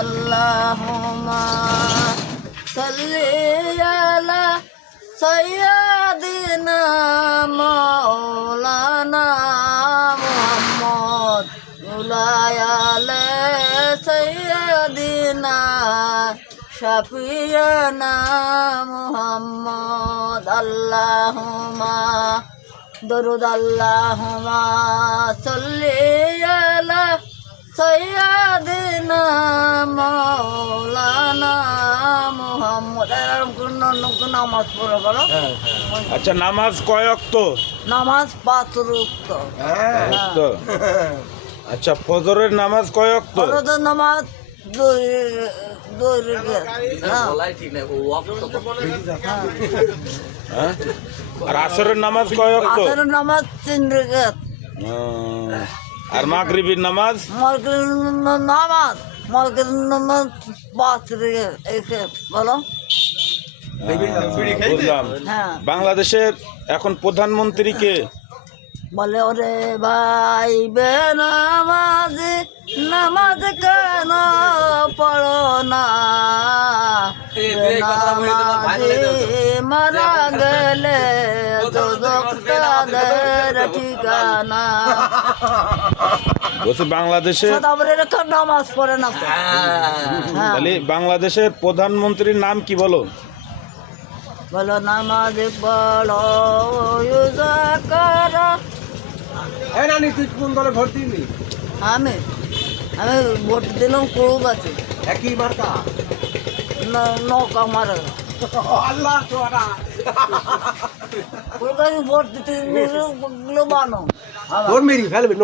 আল্লাহুম্মা সাল্লি আলা সাইয়্যিদিনা মাওলানা মুহাম্মদ উলায়ালে সাইয়্যিদিনা শাফিয়ানা মুহাম্মদ আল্লাহুম্মা দরুদ আল্লাহুম্মা সাল্লি আলা সাইয়্যিদিনা মাওলানা মুহাম্মদ। এরকম নামাজ পড়ে বলো। আচ্ছা, নামাজ কয় ওয়াক্ত? নামাজ 5 ওয়াক্ত। ওয়াক্ত। আচ্ছা, ফজরের নামাজ কয় ওয়াক্ত? ফজরের নামাজ 2 রাকাত। হ্যাঁ। আর আসরের নামাজ কয় ওয়াক্ত? আসরের নামাজ 3 রাকাত। আর মাগরিবের নামাজ? মাগরিবের নামাজ 5 রাকাত। বলো। বুঝলাম। হ্যাঁ। বাংলাদেশের এখন প্রধানমন্ত্রী কে? বলে ওরে ভাই বেনামাজি নামাজ কেন পড়ো না, বেনামাজি মারা গেলে দোজখ তাদের ঠিকানা। বলছে বাংলাদেশের নামাজ পড়ে না তো। তাহলে বাংলাদেশের প্রধানমন্ত্রীর নাম কি বলো? বলো নামাজ পড়ো ইউজা করো। তুই কোন দলে ভোট দিবি? আমি ভোট দিলাম ক্রুব আছে। একই মার্কা? নৌকা মারা আল্লাহ তোরা ভোট দিতে বানো তোর মেরি ফেলবে।